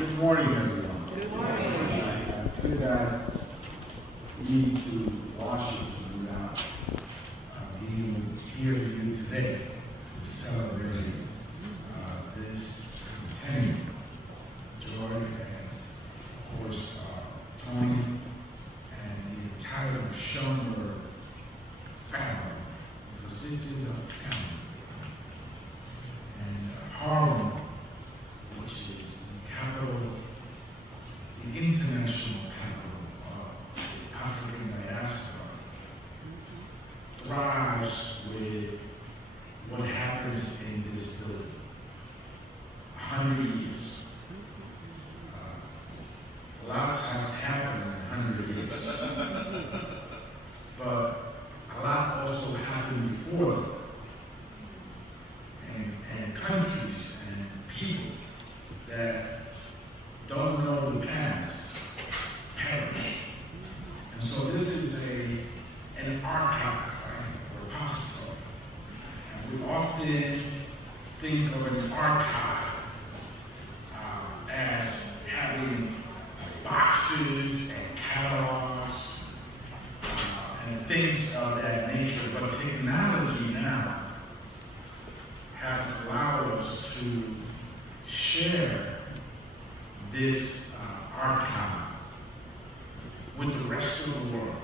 Good morning, everyone. Good morning. I could not leave to Washington without being here with you today to celebrate this centennial. Joy and, of course, Tony and the entire Schomburg family, because this is a family. And Harlem, which is the capital, the international capital of the African diaspora, thrives with what happens in this building. 100 years. A lot has happened in 100 years. But a lot also happened before that. And countries and people that don't know the past perish. And so this is an archive, right, or repository. And we often think of an archive as having boxes and catalogs and things of that nature. But technology now has allowed us to share this archive with the rest of the world,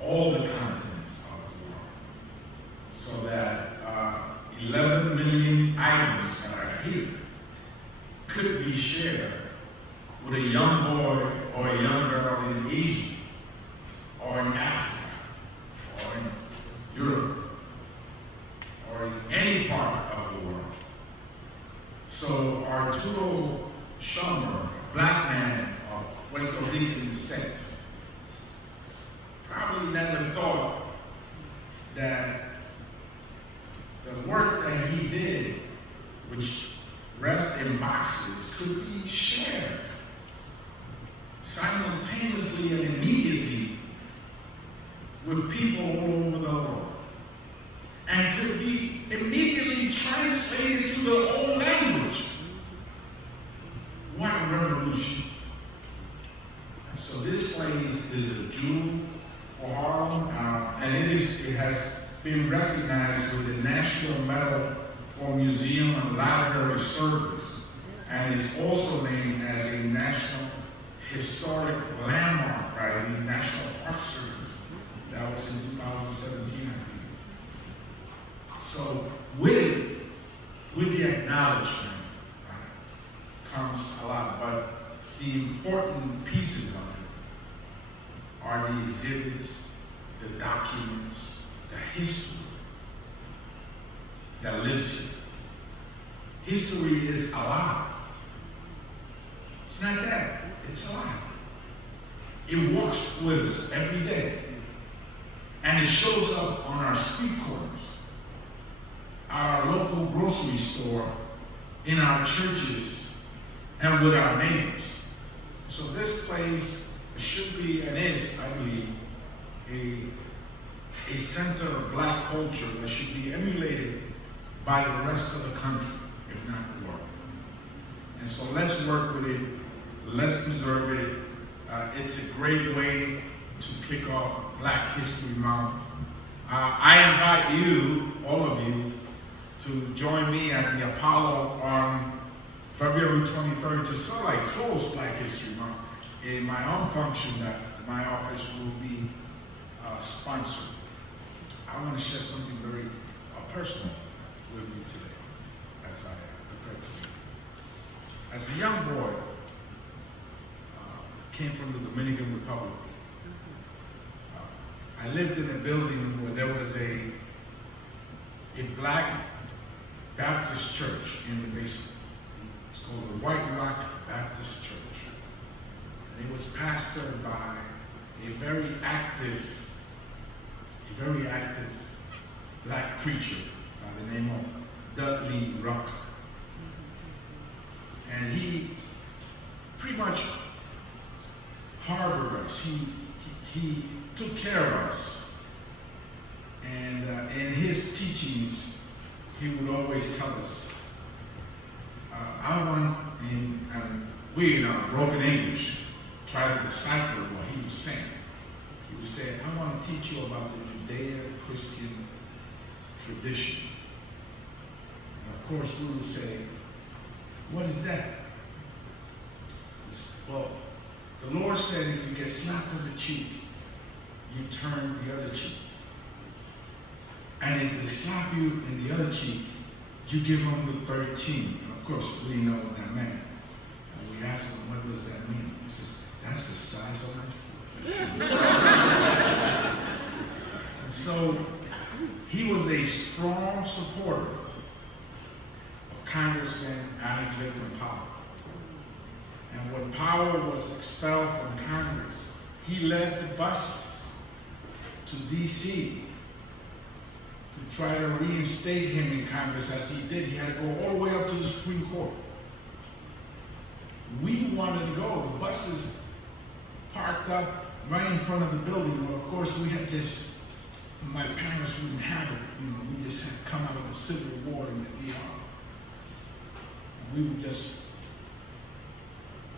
all the continents of the world, so that 11 million items that are here could be shared with a young boy or a young girl in Asia, or in Africa, or in Europe, or in any part of the world. So Arturo Schomburg, black man of Puerto Rican descent, probably never thought that the work that he did, which rests in boxes, could be shared simultaneously and immediately with people all over the world, and could be immediately translated to their own language. What a revolution. And so this place is a jewel for Harlem, and it has been recognized with the National Medal for Museum and Library Service, and is also named as a National Historic Landmark by the National Park Service. That was in 2017, I believe. So with the acknowledgement, right, comes a lot, but the important pieces of it are the exhibits, the documents, the history that lives here. History is alive. It's not dead, it's alive. It walks with us every day. And it shows up on our street corners, our local grocery store, in our churches, and with our neighbors. So this place should be, and is, I believe, a center of black culture that should be emulated by the rest of the country, if not the world. And so let's work with it, let's preserve it. It's a great way to kick off Black History Month. I invite you, all of you, to join me at the Apollo on February 23rd to sort of like close Black History Month in my own function that my office will be sponsored. I want to share something very personal with you today as I prepare to speak. As a young boy, came from the Dominican Republic. I lived in a building where there was a black Baptist church in the basement. It's called the White Rock Baptist Church. And it was pastored by a very active black preacher by the name of Dudley Rucker. And he pretty much harbored us. He took care of us. And in his teachings, he would always tell us I want, and we in our broken English try to decipher what he was saying. He was saying, I want to teach you about the Judeo-Christian tradition. And of course we would say, what is that? Well, the Lord said if you get slapped on the cheek, you turn the other cheek. And if they slap you in the other cheek, you give them the 13. And of course, we know what that meant. And we asked him, what does that mean? He says, that's the size of my foot. And so, he was a strong supporter of Congressman Adriano Espaillat. And when Powell was expelled from Congress, he led the buses to D.C. to try to reinstate him in Congress. As he did, he had to go all the way up to the Supreme Court. We wanted to go. The buses parked up right in front of the building. Well, of course, we had this, my parents wouldn't have it. We just had come out of a civil war in the DR. And we were just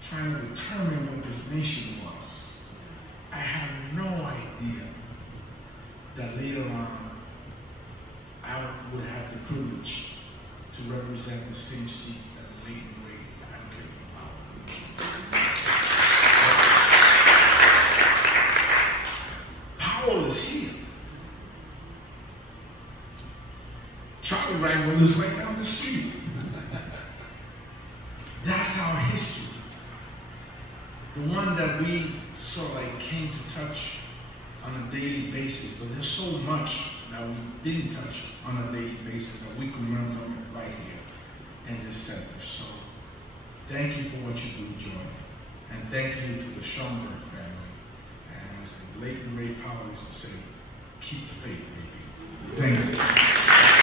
trying to determine what this nation was. I had no idea that later on I would have the privilege to represent the same seat that the late and great Adriano Espaillat. Powell is here. Charlie Rangle is right down the street. That's our history. The one that we sort of like came to touch on a daily basis, but there's so much that we didn't touch on a daily basis that we can learn from it right here in this center. So thank you for what you do, Joy. And thank you to the Schomburg family. And as the late and great Powell used to say, keep the faith.